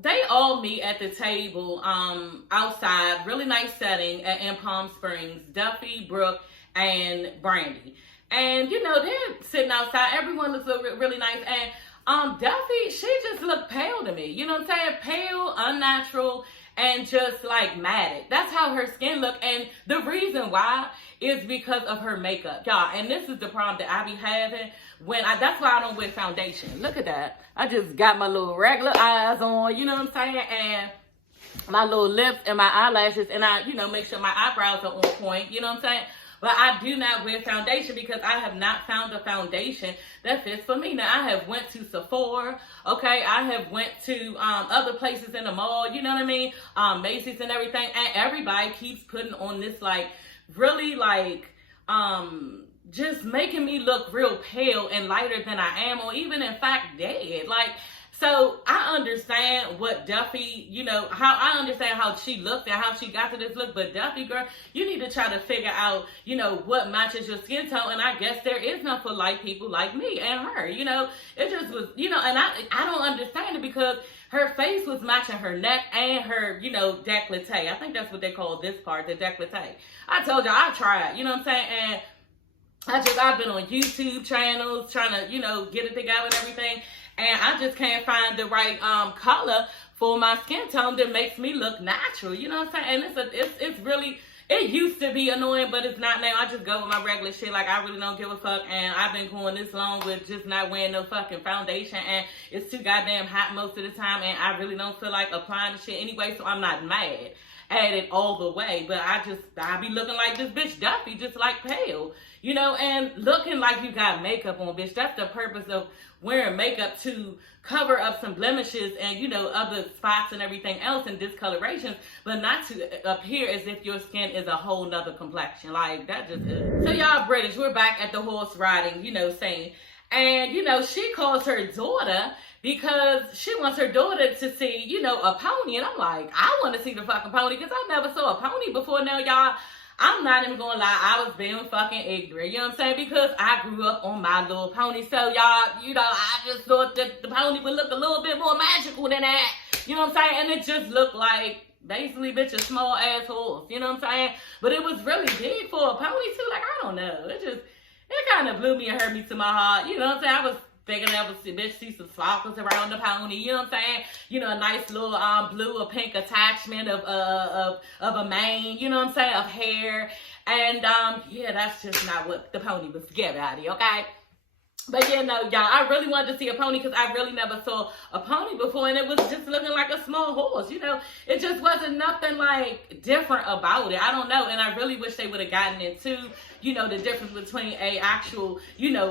they all meet at the table outside, really nice setting in Palm Springs. Duffy, Brooke, and Brandy. And, they're sitting outside. Everyone looks really nice. And Duffy, she just looked pale to me. You know what I'm saying? Pale, unnatural, and just like matted. That's how her skin looked. And the reason why is because of her makeup, y'all. And this is the problem that I be having that's why I don't wear foundation. Look at that. I just got my little regular eyes on, you know what I'm saying? And my little lips and my eyelashes, and I, make sure my eyebrows are on point, you know what I'm saying? But I do not wear foundation because I have not found a foundation that fits for me. Now, I have went to Sephora, okay? I have went to other places in the mall, you know what I mean? Macy's and everything. And everybody keeps putting on this, really, just making me look real pale and lighter than I am, or even, in fact, dead. So I understand what Duffy, I understand how she looked and how she got to this look. But Duffy, girl, you need to try to figure out, what matches your skin tone. And I guess there is none for light people like me and her, it just was, and I don't understand it because her face was matching her neck and her, décolleté. I think that's what they call this part, the décolleté. I told you, I tried, you know what I'm saying? And I've been on YouTube channels trying to, get it together and everything. And I just can't find the right color for my skin tone that makes me look natural. You know what I'm saying? And it's really, it used to be annoying, but it's not now. I just go with my regular shit. I really don't give a fuck. And I've been going this long with just not wearing no fucking foundation. And it's too goddamn hot most of the time. And I really don't feel like applying the shit anyway. So I'm not mad at it all the way. But I be looking like this bitch Duffy, just pale. And looking like you got makeup on, bitch. That's the purpose of wearing makeup, to cover up some blemishes and, other spots and everything else and discolorations, but not to appear as if your skin is a whole nother complexion. That just is. So y'all British, we're back at the horse riding, scene. And, she calls her daughter because she wants her daughter to see, a pony. And I'm like, I want to see the fucking pony because I never saw a pony before. Now, y'all, I'm not even gonna lie, I was being fucking ignorant, you know what I'm saying? Because I grew up on My Little Pony. So y'all, I just thought that the pony would look a little bit more magical than that. You know what I'm saying? And it just looked like, basically, bitch, a small ass horse. You know what I'm saying? But it was really big for a pony too. I don't know. It kind of blew me and hurt me to my heart. You know what I'm saying? I was thinking I would see some sparkles around the pony, you know what I'm saying? A nice little blue or pink attachment of a mane, you know what I'm saying, of hair. And yeah, that's just not what the pony was giving out of, okay? But yeah, no, y'all, I really wanted to see a pony because I really never saw a pony before, and it was just looking like a small horse, It just wasn't nothing different about it. I don't know, and I really wish they would have gotten into, the difference between a actual,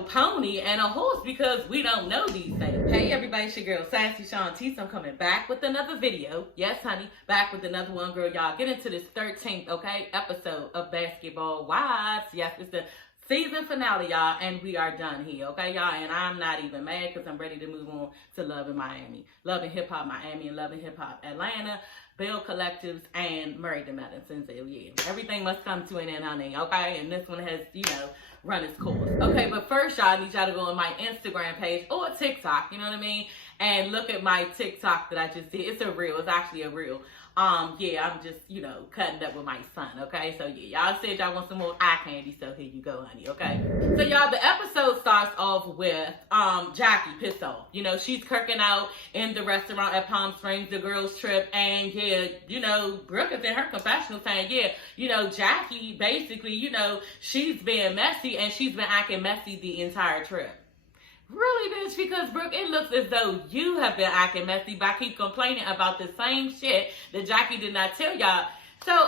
pony and a horse, because we don't know these things. Hey everybody, it's your girl Sassy Shantice. I'm coming back with another video. Yes, honey, back with another one, girl. Y'all, get into this 13th, episode of Basketball Wives. Yes, it's the season finale, y'all, and we are done here, okay, y'all? And I'm not even mad because I'm ready to move on to Love in Miami, Love and Hip Hop Miami, and Love and Hip Hop Atlanta, Bill Collectives, and Married to Madison. So yeah, everything must come to an end, honey, okay? And this one has, run its course. Okay, but first, y'all, I need y'all to go on my Instagram page or TikTok, you know what I mean? And look at my TikTok that I just did. It's a reel. It's actually a reel. Yeah, I'm just, cutting up with my son, okay? So, yeah, y'all said y'all want some more eye candy, so here you go, honey, okay? So, y'all, the episode starts off with Jackie pissed off. She's kirking out in the restaurant at Palm Springs, the girls' trip, and, yeah, Brooke is in her confessional saying, yeah, Jackie, basically, she's being messy, and she's been acting messy the entire trip. Really, bitch? Because, Brooke, it looks as though you have been acting messy by keep complaining about the same shit that Jackie did not tell y'all. So,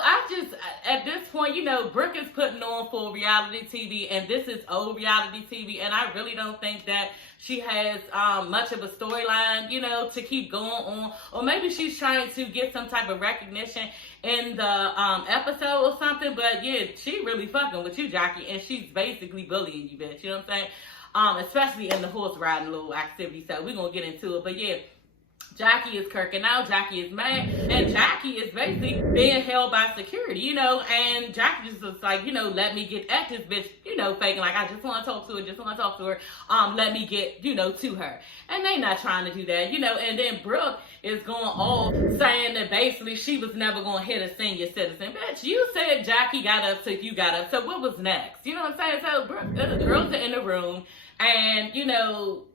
at this point, Brooke is putting on for reality TV, and this is old reality TV, and I really don't think that she has much of a storyline, to keep going on. Or maybe she's trying to get some type of recognition in the episode or something, but, yeah, she really fucking with you, Jackie, and she's basically bullying you, bitch, you know what I'm saying? Especially in the horse riding little activity. So we're going to get into it. But yeah, Jackie is kirking out, Jackie is mad, and Jackie is basically being held by security, you know, and Jackie just was like, you know, let me get at this bitch, you know, faking like, I just want to talk to her, let me get, you know, to her. And they not trying to do that, you know, and then Brooke is going off saying that basically she was never going to hit a senior citizen. Bitch, you said Jackie got up, so you got up, so what was next? You know what I'm saying? So Brooke, the girls are in the room, and, you know,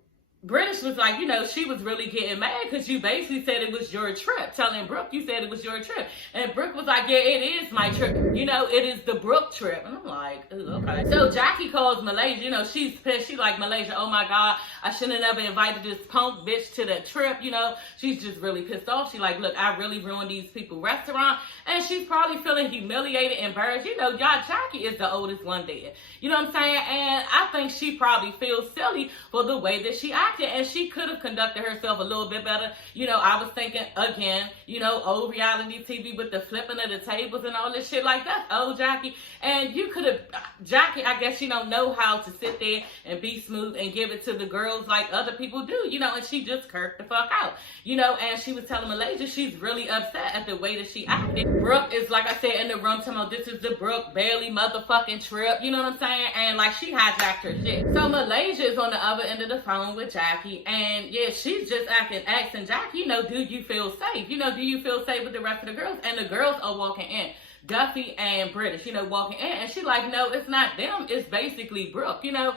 British was like, you know, she was really getting mad because you basically said it was your trip. Telling Brooke you said it was your trip. And Brooke was like, yeah, it is my trip. You know, it is the Brooke trip. And I'm like, ooh, okay. So Jackie calls Malaysia. You know, she's pissed. She like, Malaysia, oh my God, I shouldn't have ever invited this punk bitch to the trip. You know, she's just really pissed off. She like, look, I really ruined these people's restaurant. And she's probably feeling humiliated and embarrassed. You know, y'all, Jackie is the oldest one there. You know what I'm saying? And I think she probably feels silly for the way that she acted. And she could have conducted herself a little bit better. You know, I was thinking, again, you know, old reality TV with the flipping of the tables and all this shit like that. Oh, Jackie. And you could have, Jackie, I guess she don't know how to sit there and be smooth and give it to the girls like other people do, you know, and she just kirked the fuck out, you know, and she was telling Malaysia she's really upset at the way that she acted. Brooke is, like I said, in the room talking about this is the Brooke Bailey motherfucking trip, you know what I'm saying? And like she hijacked her shit. So Malaysia is on the other end of the phone with Jackie, and yeah, she's just asking Jackie, you know, do you feel safe? You know, do you feel safe with the rest of the girls? And the girls are walking in. Duffy and British, you know, walking in, and she like, no, it's not them, it's basically Brooke, you know.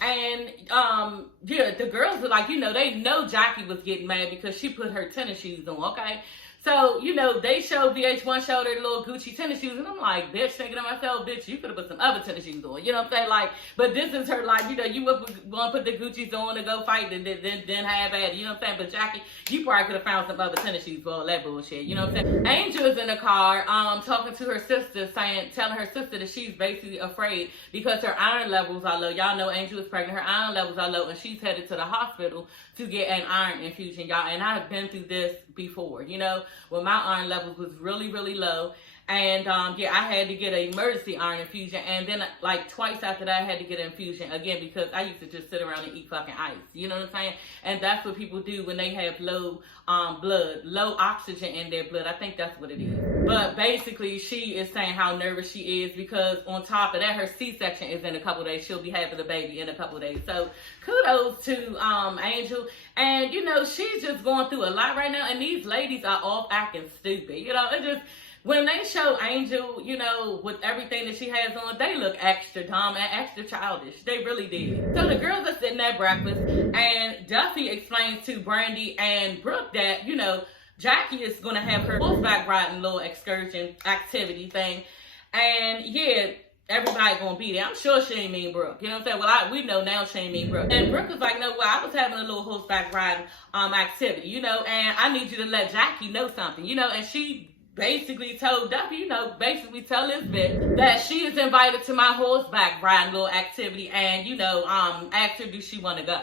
And yeah, the girls were like, you know, they know Jackie was getting mad because she put her tennis shoes on, okay? So, you know, they showed, VH1 showed her little Gucci tennis shoes, and I'm like, bitch, thinking to myself, bitch, you could have put some other tennis shoes on, you know what I'm saying? Like, but this is her, like, you know, you would want to put the Gucci's on to go fight and then have at it, you know what I'm saying? But Jackie, you probably could have found some other tennis shoes for all that bullshit, you know what I'm saying? Angel is in the car, talking to her sister, telling her sister that she's basically afraid because her iron levels are low. Y'all know Angel is pregnant, her iron levels are low, and she's headed to the hospital to get an iron infusion, y'all. And I have been through this before, you know, when my iron levels was really, really low. And yeah, I had to get an emergency iron infusion, and then like twice after that I had to get an infusion again because I used to just sit around and eat fucking ice, you know what I'm saying? And that's what people do when they have low blood, low oxygen in their blood. I think that's what it is. But basically she is saying how nervous she is because on top of that, her C-section is in a couple days. She'll be having a baby in a couple days. So kudos to Angel. And you know, she's just going through a lot right now, and these ladies are all acting stupid, you know. It just, when they show Angel, you know, with everything that she has on, they look extra dumb and extra childish. They really did. So the girls are sitting at breakfast, and Duffy explains to Brandy and Brooke that, you know, Jackie is going to have her horseback riding little excursion activity thing. And yeah, everybody gonna be there. I'm sure she ain't mean Brooke. You know what I'm saying? Well, we know now she ain't mean Brooke. And Brooke was like, no, well, I was having a little horseback riding activity, you know, and I need you to let Jackie know something, you know. And she basically told Duffy, you know, basically tell this bitch that she is invited to my horseback riding little activity, and, you know, asked her, do she want to go?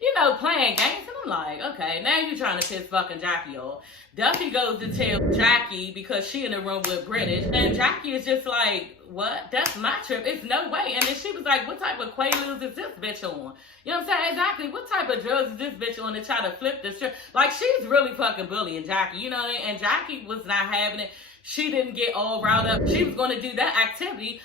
You know, playing games. And I'm like, okay, now you're trying to piss fucking Jackie off. Duffy goes to tell Jackie because she in the room with British, and Jackie is just like, what? That's my trip. It's no way. And then she was like, what type of quaaludes is this bitch on? You know what I'm saying? Exactly. What type of drugs is this bitch on to try to flip this trip? Like, she's really fucking bullying Jackie, you know what I mean? And Jackie was not having it. She didn't get all riled up. She was going to do that activity,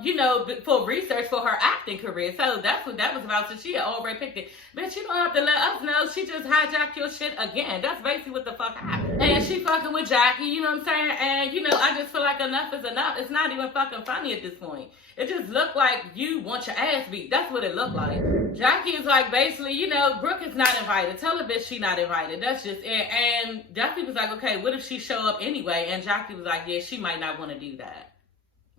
you know, for research for her acting career. So that's what that was about. So she had already picked it. Bitch, you don't have to let us know. She just hijacked your shit again. That's basically what the fuck happened. And she fucking with Jackie, you know what I'm saying? And, you know, I just feel like enough is enough. It's not even fucking funny at this point. It just looked like you want your ass beat. That's what it looked like. Jackie is like, basically, you know, Brooke is not invited. Tell the bitch she not invited. That's just it. And Duffy was like, okay, what if she show up anyway? And Jackie was like, yeah, she might not want to do that.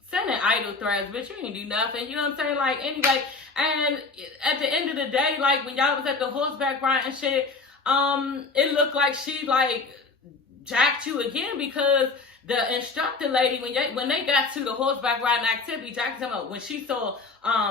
Sending idle threats, bitch, you ain't do nothing. You know what I'm saying? Like, anyway, and at the end of the day, like, when y'all was at the horseback ride and shit, it looked like she, like, jacked you again because the instructor lady, when they got to the horseback riding activity, Jackie talking about when she saw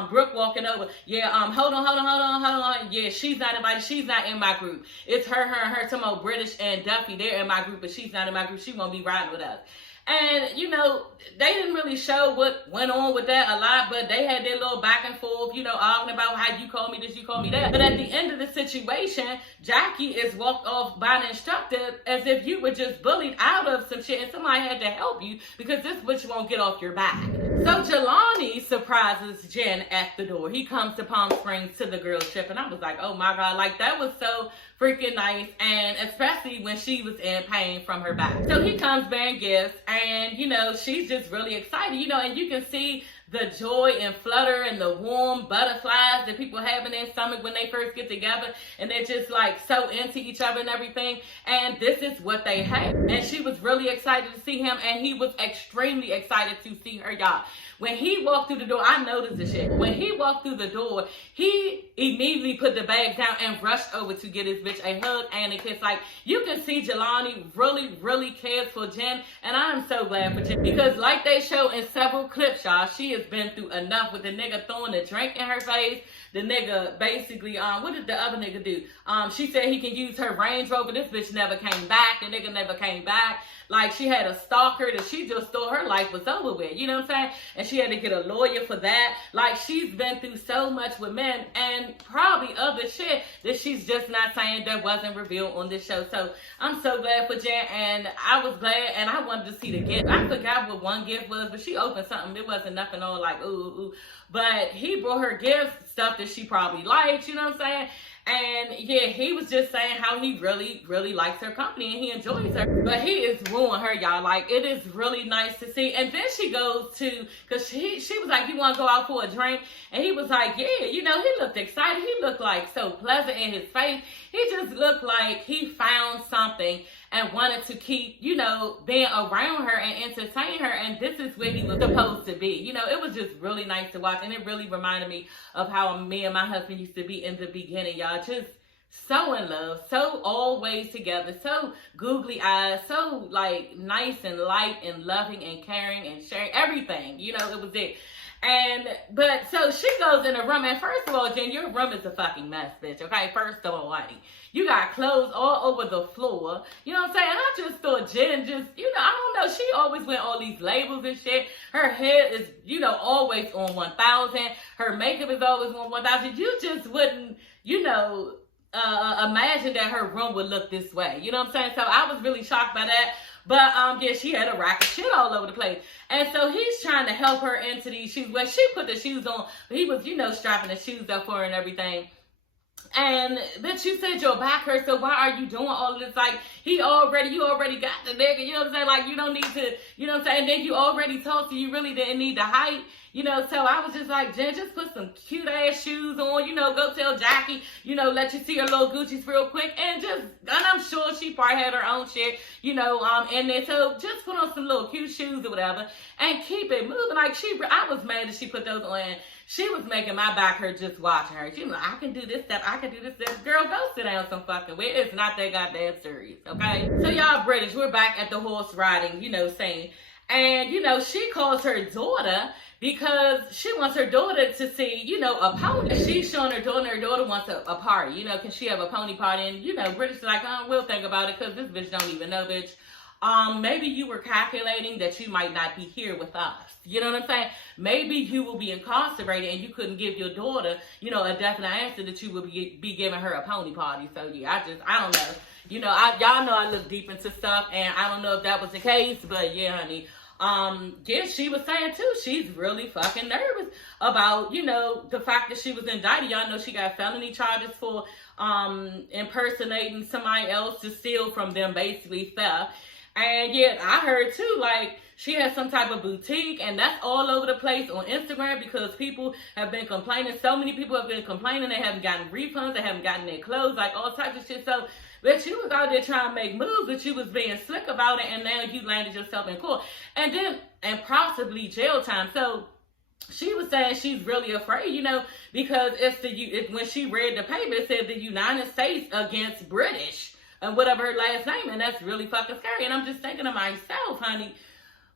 Brooke walking over, yeah, hold on, yeah, she's not invited, she's not in my group. It's her, talking about British and Duffy, they're in my group, but she's not in my group, she won't be riding with us. And, you know, they didn't really show what went on with that a lot, but they had their little back and forth, you know, arguing about how you call me this, you call me that. But at the end of the situation, Jackie is walked off by an instructor as if you were just bullied out of some shit and somebody had to help you because this bitch won't get off your back. So Jelani surprises Jen at the door. He comes to Palm Springs to the girls' trip, and I was like, oh my God, like that was so freaking nice, and especially when she was in pain from her back. So he comes bearing gifts, and you know, she's just really excited, you know, and you can see the joy and flutter and the warm butterflies that people have in their stomach when they first get together, and they're just like so into each other and everything, and this is what they have. And she was really excited to see him, and he was extremely excited to see her, y'all. When he walked through the door, I noticed this shit. When he walked through the door, he immediately put the bag down and rushed over to get his bitch a hug and a kiss. Like, you can see Jelani really, really cares for Jen, and I'm so glad for Jen. Because like they show in several clips, y'all, she has been through enough with the nigga throwing the drink in her face. The nigga basically, what did the other nigga do? She said he can use her Range Rover. This bitch never came back. The nigga never came back. Like, she had a stalker that she just thought her life was over with. You know what I'm saying? And she had to get a lawyer for that. Like, she's been through so much with men and probably other shit that she's just not saying that wasn't revealed on this show. So, I'm so glad for Jen, and I was glad, and I wanted to see the gift. I forgot what one gift was, but she opened something. It wasn't nothing all like, ooh. But he brought her gifts, stuff that she probably liked, you know what I'm saying? And yeah, he was just saying how he really, really likes her company and he enjoys her. But he is ruining her, y'all. Like, it is really nice to see. And then she goes to, because she was like, you want to go out for a drink? And he was like, yeah, you know, he looked excited. He looked like so pleasant in his face. He just looked like he found something and wanted to keep, you know, being around her and entertain her. And this is where he was supposed to be. You know, it was just really nice to watch. And it really reminded me of how me and my husband used to be in the beginning, y'all. Just so in love, so always together, so googly eyes, so like nice and light and loving and caring and sharing everything. You know, it was it. But so she goes in the room, and first of all, Jen, your room is a fucking mess, bitch, okay? First of all, honey, you got clothes all over the floor, you know what I'm saying? And I just thought Jen just, you know, I don't know, she always went all these labels and shit. Her hair is, you know, always on 1,000. Her makeup is always on 1,000. You just wouldn't, you know, imagine that her room would look this way, you know what I'm saying? So I was really shocked by that. But yeah, she had a rack of shit all over the place. And so he's trying to help her into these shoes. Well, she put the shoes on. He was, you know, strapping the shoes up for her and everything. And bitch, you said your back hurts, so why are you doing all of this? Like, you already got the nigga, you know what I'm saying? Like, you don't need to, you know what I'm saying? And then you already talked, so you really didn't need the height. You know, so I was just like, Jen, just put some cute ass shoes on, you know, go tell Jackie, you know, let you see her little Gucci's real quick, and I'm sure she probably had her own shit, you know, in there. So just put on some little cute shoes or whatever, and keep it moving. Like, I was mad that she put those on. She was making my back hurt just watching her. She was like, I can do this step, I can do this step. Girl, go sit down some fucking way. It's not that goddamn serious, okay? So y'all British, we're back at the horse riding, you know, scene. And, you know, she calls her daughter because she wants her daughter to see, you know, a pony. She's showing her daughter wants a party, you know, can she have a pony party? And, you know, British is like, oh, we'll think about it because this bitch don't even know, bitch. Maybe you were calculating that you might not be here with us. You know what I'm saying? Maybe you will be incarcerated and you couldn't give your daughter, you know, a definite answer that you would be giving her a pony party. So, yeah, I don't know. You know, y'all know I look deep into stuff, and I don't know if that was the case, but yeah, honey. Yeah, she was saying too, she's really fucking nervous about, you know, the fact that she was indicted. Y'all know she got felony charges for impersonating somebody else to steal from them, basically theft. And yeah, I heard too, like, she has some type of boutique, and that's all over the place on Instagram because people have been complaining. So many people have been complaining. They haven't gotten refunds. They haven't gotten their clothes, like all types of shit. So, but you was out there trying to make moves, but you was being slick about it, and now you landed yourself in court. And possibly jail time. So she was saying she's really afraid, you know, because when she read the paper, it said the United States against British, and whatever her last name, and that's really fucking scary. And I'm just thinking to myself, honey,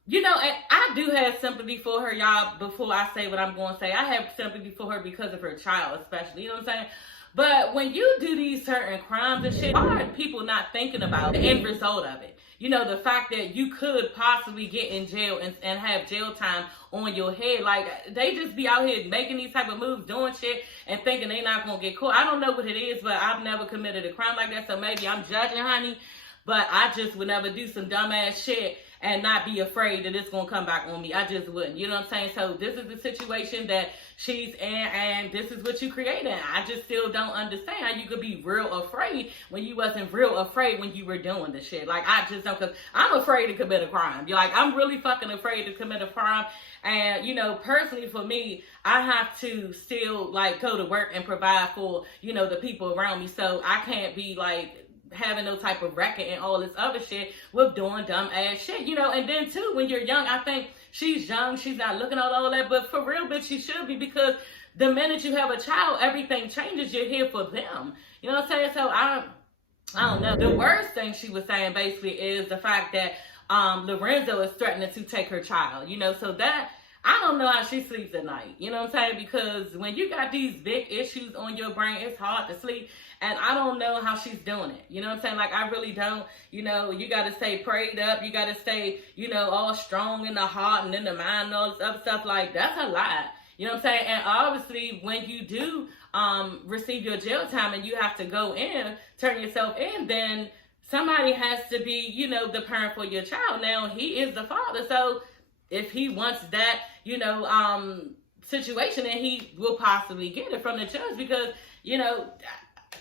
you know, and I do have sympathy for her, y'all, before I say what I'm going to say. I have sympathy for her because of her child, especially, you know what I'm saying? But when you do these certain crimes and shit, why are people not thinking about the end result of it? you know, the fact that you could possibly get in jail and have jail time on your head. Like, they just be out here making these type of moves, doing shit, and thinking they not gonna get caught. I don't know what it is, but I've never committed a crime like that, so maybe I'm judging, honey. But I just would never do some dumbass shit and not be afraid that it's going to come back on me. I just wouldn't. You know what I'm saying? So this is the situation that she's in, and this is what you created. I just still don't understand how you could be real afraid when you wasn't real afraid when you were doing the shit. Like, I just don't, because I'm afraid to commit a crime. You're like, I'm really fucking afraid to commit a crime. And, you know, personally for me, I have to still, like, go to work and provide for, you know, the people around me. So I can't be, like, having no type of record and all this other shit with doing dumb ass shit, you know. And then too, when you're young, I think she's young, she's not looking at all that, but for real, bitch, she should be, because the minute you have a child, everything changes. You're here for them, you know what I'm saying? So I don't know. The worst thing she was saying basically is the fact that Lorenzo is threatening to take her child, you know. So that, I don't know how she sleeps at night, you know what I'm saying? Because when you got these big issues on your brain, it's hard to sleep. And I don't know how she's doing it. You know what I'm saying? Like, I really don't. You know, you got to stay prayed up. You got to stay, you know, all strong in the heart and in the mind and all this other stuff. Like, that's a lot. You know what I'm saying? And obviously, when you do receive your jail time and you have to go in, turn yourself in, then somebody has to be, you know, the parent for your child. Now, he is the father. So if he wants that, you know, situation, then he will possibly get it from the judge, because, you know,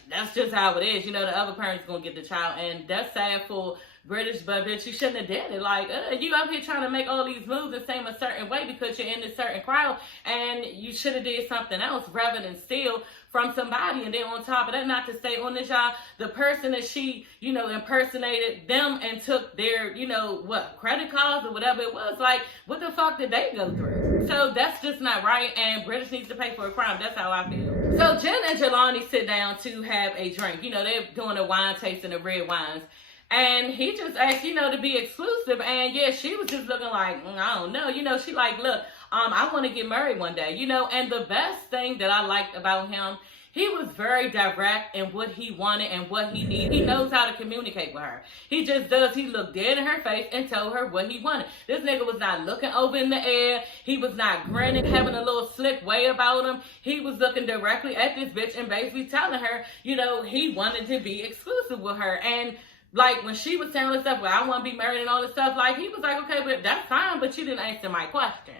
that's just how it is. You know, the other parent's gonna get the child, and that's sad for British, but bitch, you shouldn't have did it. Like, you out here trying to make all these moves and seem a certain way because you're in this certain crowd, and you should have did something else rather than steal from somebody. And then on top of that, not to stay on this, y'all, the person that she, you know, impersonated them and took their, you know, what, credit cards or whatever it was. Like, what the fuck did they go through? So that's just not right, and British needs to pay for a crime. That's how I feel. So Jen and Jelani sit down to have a drink. You know, they're doing a wine tasting of red wines. And he just asked, you know, to be exclusive. And yeah, she was just looking like, I don't know. You know, she like, look, I want to get married one day, you know. And the best thing that I liked about him, he was very direct in what he wanted and what he needed. He knows how to communicate with her. He just does. He looked dead in her face and told her what he wanted. This nigga was not looking over in the air. He was not grinning, having a little slick way about him. He was looking directly at this bitch and basically telling her, you know, he wanted to be exclusive with her. And like, when she was telling stuff, well, I want to be married and all this stuff, like, he was like, okay, but that's fine, but you didn't answer my question.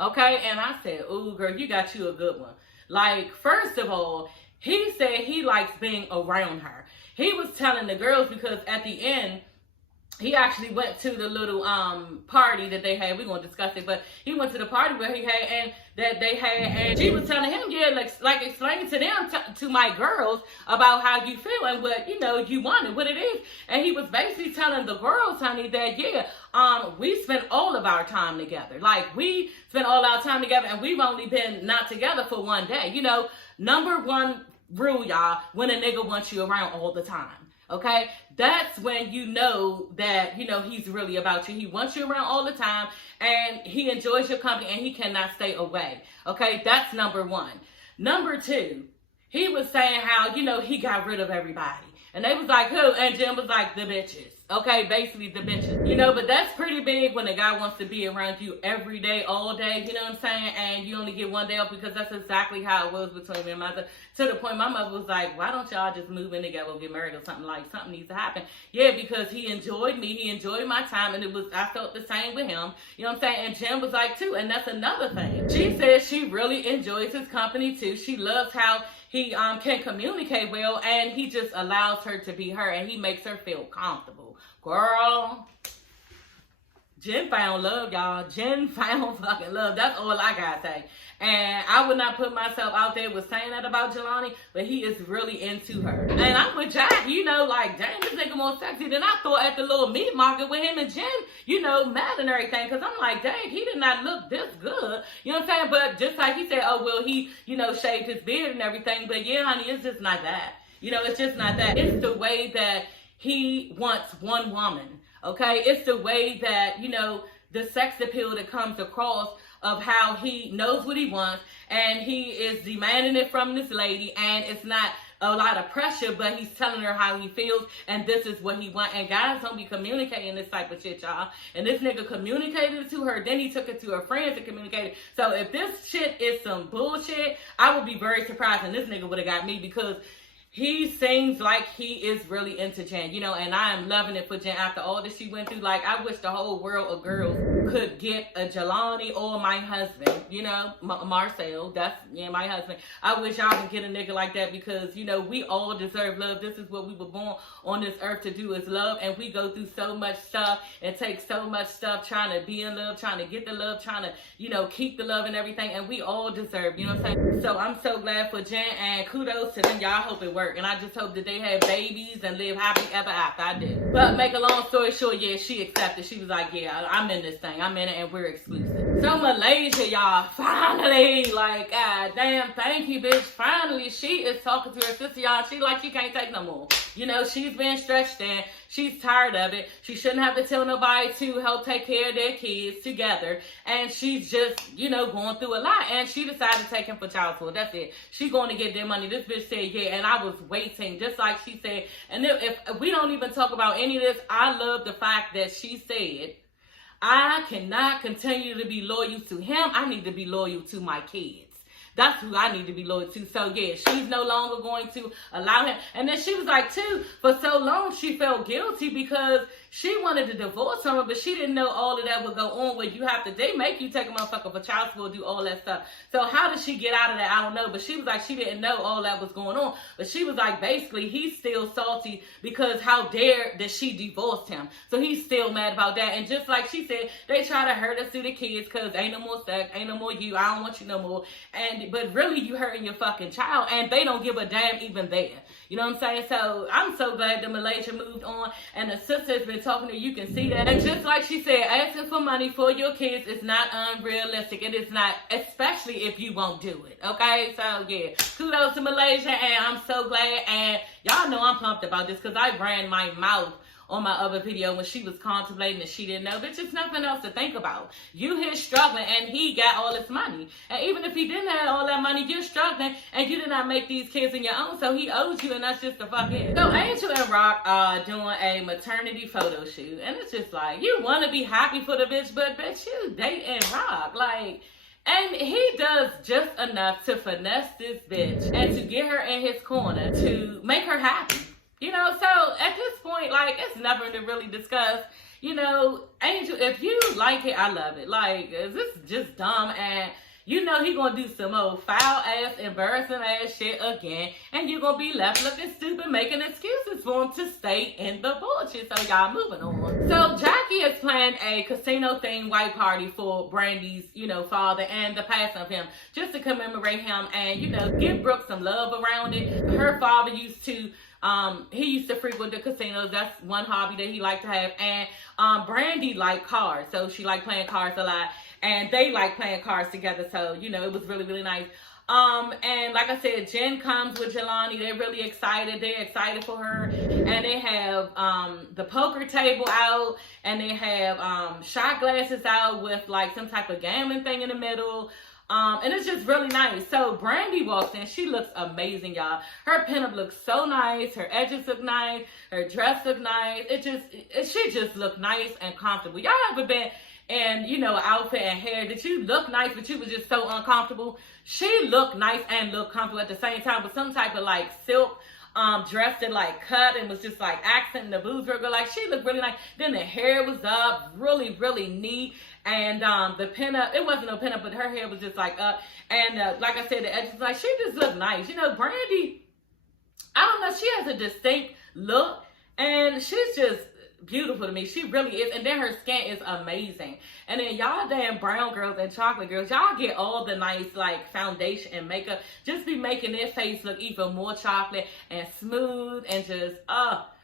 Okay? And I said, ooh, girl, you got you a good one. Like, first of all, he said he likes being around her. He was telling the girls, because at the end, he actually went to the little party that they had. We're going to discuss it, but he went to the party where he had, and that they had, and she was telling him, yeah, like explaining to them, to my girls, about how you feel and what, you know, you wanted, what it is. And he was basically telling the girls, honey, that, yeah, we spent all of our time together. Like, we spent all our time together, and we've only been not together for one day. You know, number one rule, y'all, when a nigga wants you around all the time. Okay, that's when you know that, you know, he's really about you. He wants you around all the time, and he enjoys your company, and he cannot stay away. Okay, that's number one. Number two, he was saying how, you know, he got rid of everybody. And they was like, who? And Jim was like, the bitches. Okay, basically the bitches. You know, but that's pretty big when a guy wants to be around you every day, all day, you know what I'm saying? And you only get one day off, because that's exactly how it was between me and my mother. To the point my mother was like, why don't y'all just move in together or get married or something? Like, something needs to happen. Yeah, because he enjoyed me. He enjoyed my time. And I felt the same with him. You know what I'm saying? And Jim was like, too. And that's another thing. She says she really enjoys his company, too. She loves how he can communicate well, and he just allows her to be her, and he makes her feel comfortable. Girl, Jen found love, y'all. Jen found fucking love. That's all I gotta say. And I would not put myself out there with saying that about Jelani, but he is really into her. And I'm with Jack, you know, like, dang, this nigga more sexy than I thought at the little meat market with him and Jen, you know, mad and everything. Because I'm like, dang, he did not look this good. You know what I'm saying? But just like he said, oh, well, he, you know, shaved his beard and everything. But yeah, honey, it's just not that. You know, it's just not that. It's the way that he wants one woman, okay? It's the way that, you know, the sex appeal that comes across of how he knows what he wants, and he is demanding it from this lady, and it's not a lot of pressure, but he's telling her how he feels, and this is what he wants. And guys don't be communicating this type of shit, y'all. And this nigga communicated it to her, then he took it to her friends and communicated. So if this shit is some bullshit, I would be very surprised, and this nigga would have got me, because he seems like he is really into Jen, you know, and I am loving it for Jen after all that she went through. Like, I wish the whole world of girls could get a Jelani or my husband, you know, Marcel, that's, yeah, my husband. I wish y'all could get a nigga like that, because, you know, we all deserve love. This is what we were born on this earth to do, is love, and we go through so much stuff and take so much stuff trying to be in love, trying to get the love, trying to, you know, keep the love and everything, and we all deserve, you know what I'm saying? So I'm so glad for Jen, and kudos to them. Y'all, hope it works. And I just hope that they have babies and live happy ever after. I did. But make a long story short, yeah, she accepted. She was like, yeah, I'm in this thing. I'm in it, and we're exclusive. So Malaysia, y'all, finally, like, god damn, thank you, bitch. Finally, she is talking to her sister, y'all. She like she can't take no more. You know, she's been stretched in. She's tired of it. She shouldn't have to tell nobody to help take care of their kids together. And she's just, you know, going through a lot. And she decided to take him for child support. That's it. She going to get their money. This bitch said, yeah. And I was waiting, just like she said. And if we don't even talk about any of this, I love the fact that she said, I cannot continue to be loyal to him. I need to be loyal to my kids. That's who I need to be loyal to. So, yeah, she's no longer going to allow him. And then she was like, too, for so long, she felt guilty because she wanted to divorce from him, but she didn't know all of that would go on where you have to, they make you take a motherfucker for child support, do all that stuff. So how did she get out of that? I don't know. But she was like, she didn't know all that was going on. But she was like, basically, he's still salty because how dare that she divorced him. So he's still mad about that. And just like she said, they try to hurt us through the kids because ain't no more sex, ain't no more you, I don't want you no more. But really, you hurting your fucking child, and they don't give a damn even there. You know what I'm saying? So I'm so glad that Malaysia moved on, and the sister's been talking to you. You can see that. And just like she said, asking for money for your kids is not unrealistic. It is not, especially if you won't do it. Okay? So yeah, kudos to Malaysia, and I'm so glad. And y'all know I'm pumped about this because I ran my mouth on my other video when she was contemplating and she didn't know. Bitch, it's nothing else to think about. You here struggling and he got all this money. And even if he didn't have all that money, you're struggling and you did not make these kids in your own, so he owes you, and that's just the fuck it. So Angel and Rock are doing a maternity photo shoot, and it's just like, you want to be happy for the bitch, but bitch, you dating Rock. Like, and he does just enough to finesse this bitch and to get her in his corner to make her happy. You know, so at this point, like, it's nothing to really discuss. You know, Angel, if you like it, I love it. Like, this is just dumb, and you know he gonna do some old foul-ass, embarrassing-ass shit again, and you're gonna be left looking stupid, making excuses for him to stay in the bullshit. So y'all moving on. So Jackie has planned a casino-themed white party for Brandys, you know, father and the passing of him, just to commemorate him and, you know, give Brooke some love around it. Her father used to he used to frequent the casinos. That's one hobby that he liked to have. And Brandy liked cars, so she liked playing cards a lot. And they like playing cards together, so, you know, it was really, really nice. And like I said, Jen comes with Jelani. They're really excited. They're excited for her. And they have the poker table out, and they have shot glasses out with like some type of gambling thing in the middle. And it's just really nice. So Brandy walks in. She looks amazing, y'all. Her pinup looks so nice. Her edges look nice. Her dress look nice. She just looked nice and comfortable. Y'all ever been in, you know, outfit and hair that you look nice, but you was just so uncomfortable? She looked nice and looked comfortable at the same time, with some type of like silk dress that like cut and was just like accenting the boobs real good. Like, she looked really nice. Then the hair was up, really, really neat. And the pinup, it wasn't no pinup, but her hair was just like up. And like I said, the edges, like, she just looked nice. You know, Brandy, I don't know, she has a distinct look, and she's just beautiful to me. She really is. And then her skin is amazing. And then y'all damn brown girls and chocolate girls, y'all get all the nice like foundation and makeup. Just be making their face look even more chocolate and smooth and just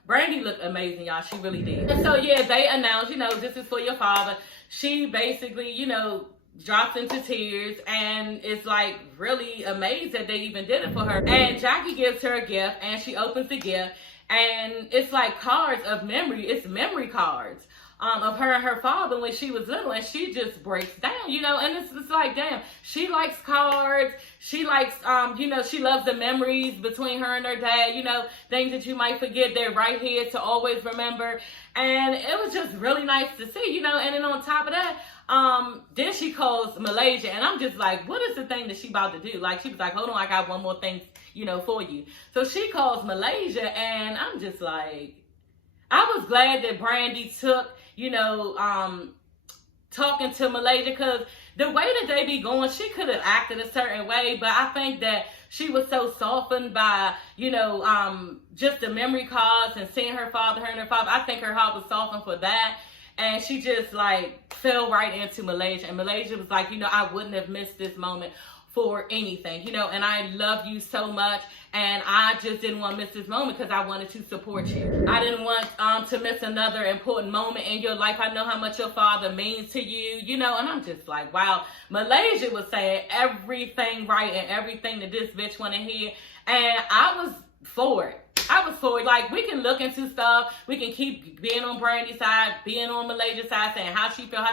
Brandy looked amazing, y'all. She really did. And so yeah, they announced, you know, this is for your father. She basically, you know, drops into tears and is like really amazed that they even did it for her. And Jackie gives her a gift, and she opens the gift, and it's like cards of memory. It's memory cards of her and her father when she was little, and she just breaks down, you know, and it's like, damn, she likes cards, she likes, you know, she loves the memories between her and her dad, you know, things that you might forget, they're right here to always remember, and it was just really nice to see, you know, and then on top of that, then she calls Malaysia, and I'm just like, what is the thing that she about to do? Like, she was like, hold on, I got one more thing, you know, for you. So she calls Malaysia, and I'm just like, I was glad that Brandy took, you know, talking to Malaysia, because the way that they be going, she could have acted a certain way, but I think that she was so softened by, you know, just the memory cards and seeing her father, I think her heart was softened for that. And she just like fell right into Malaysia. And Malaysia was like, you know, I wouldn't have missed this moment for anything, you know, and I love you so much. And I just didn't want to miss this moment because I wanted to support you. I didn't want to miss another important moment in your life. I know how much your father means to you, you know, and I'm just like, wow. Malaysia was saying everything right and everything that this bitch want to hear. And I was for it. Like, we can look into stuff. We can keep being on Brandy's side, being on Malaysia's side, saying how she felt.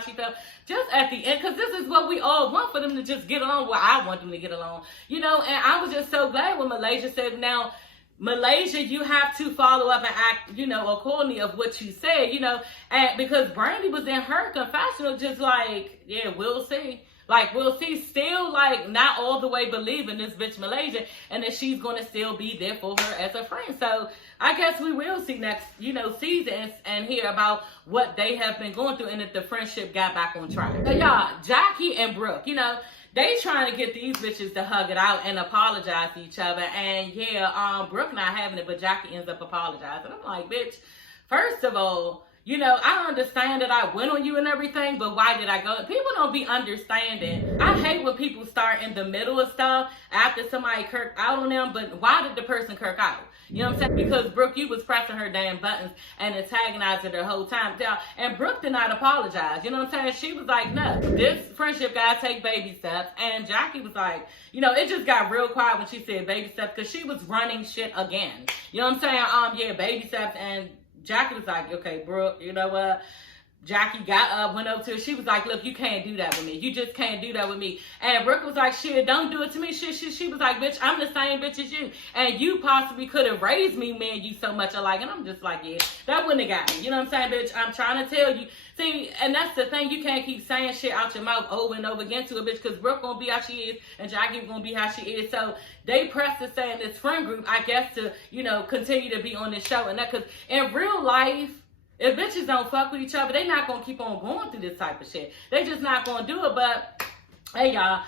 Just at the end, because this is what we all want, for them to just get along. Well, I want them to get along, you know. And I was just so glad when Malaysia said, now, Malaysia, you have to follow up and act, you know, accordingly of what you said, you know. And because Brandy was in her confessional just like, yeah, we'll see. Like, we'll see, still, like, not all the way believing this bitch Malaysia, and that she's going to still be there for her as a friend. So, I guess we will see next, you know, season and hear about what they have been going through, and if the friendship got back on track. So, y'all, Jackie and Brooke, you know, they trying to get these bitches to hug it out and apologize to each other. And, yeah, Brooke not having it, but Jackie ends up apologizing. I'm like, bitch, first of all, you know, I understand that I went on you and everything, but why did I go? People don't be understanding. I hate when people start in the middle of stuff after somebody kirked out on them, but why did the person kirk out? You know what I'm saying? Because Brooke, you was pressing her damn buttons and antagonizing her the whole time. And Brooke did not apologize. You know what I'm saying? She was like, no, this friendship gotta take baby steps. And Jackie was like, you know, it just got real quiet when she said baby steps, because she was running shit again. You know what I'm saying? Yeah, baby steps. And Jackie was like, okay, Brooke, you know what? Jackie got up, went over to her. She was like, look, you can't do that with me. You just can't do that with me. And Brooke was like, shit, don't do it to me. She was like, bitch, I'm the same bitch as you. And you possibly could have raised me, man, you so much alike. And I'm just like, yeah, that wouldn't have got me. You know what I'm saying, bitch? I'm trying to tell you. See, and that's the thing. You can't keep saying shit out your mouth over and over again to a bitch, because Brooke gonna be how she is and Jackie gonna be how she is. So they pressed to say in this friend group, I guess, to, you know, continue to be on this show. And that, because in real life, if bitches don't fuck with each other, they not gonna keep on going through this type of shit. They just not gonna do it. But hey, y'all,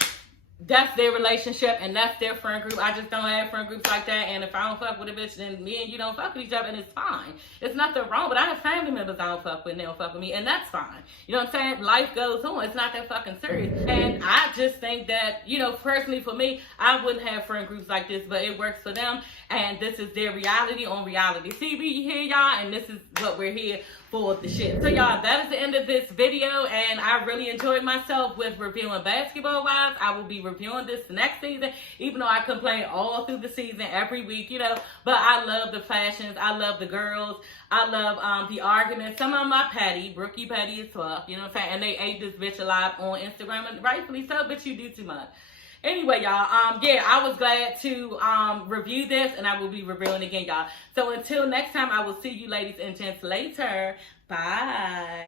that's their relationship and that's their friend group. I just don't have friend groups like that. And if I don't fuck with a bitch, then me and you don't fuck with each other, and it's fine. It's nothing wrong. But I have family members I don't fuck with, and they don't fuck with me, and that's fine. You know what I'm saying? Life goes on. It's not that fucking serious. And I just think that, you know, personally for me, I wouldn't have friend groups like this, but it works for them. And this is their reality on reality TV here, y'all. And this is what we're here for, the shit. So, y'all, that is the end of this video. And I really enjoyed myself with reviewing Basketball Wives. I will be reviewing this next season, even though I complain all through the season, every week, you know. But I love the fashions. I love the girls. I love the arguments. Some of them are petty. Brookie petty as fuck. You know what I'm saying? And they ate this bitch alive on Instagram. And rightfully so, but you do too much. Anyway, y'all, yeah, I was glad to review this, and I will be reviewing again, y'all. So until next time, I will see you ladies and gents later. Bye.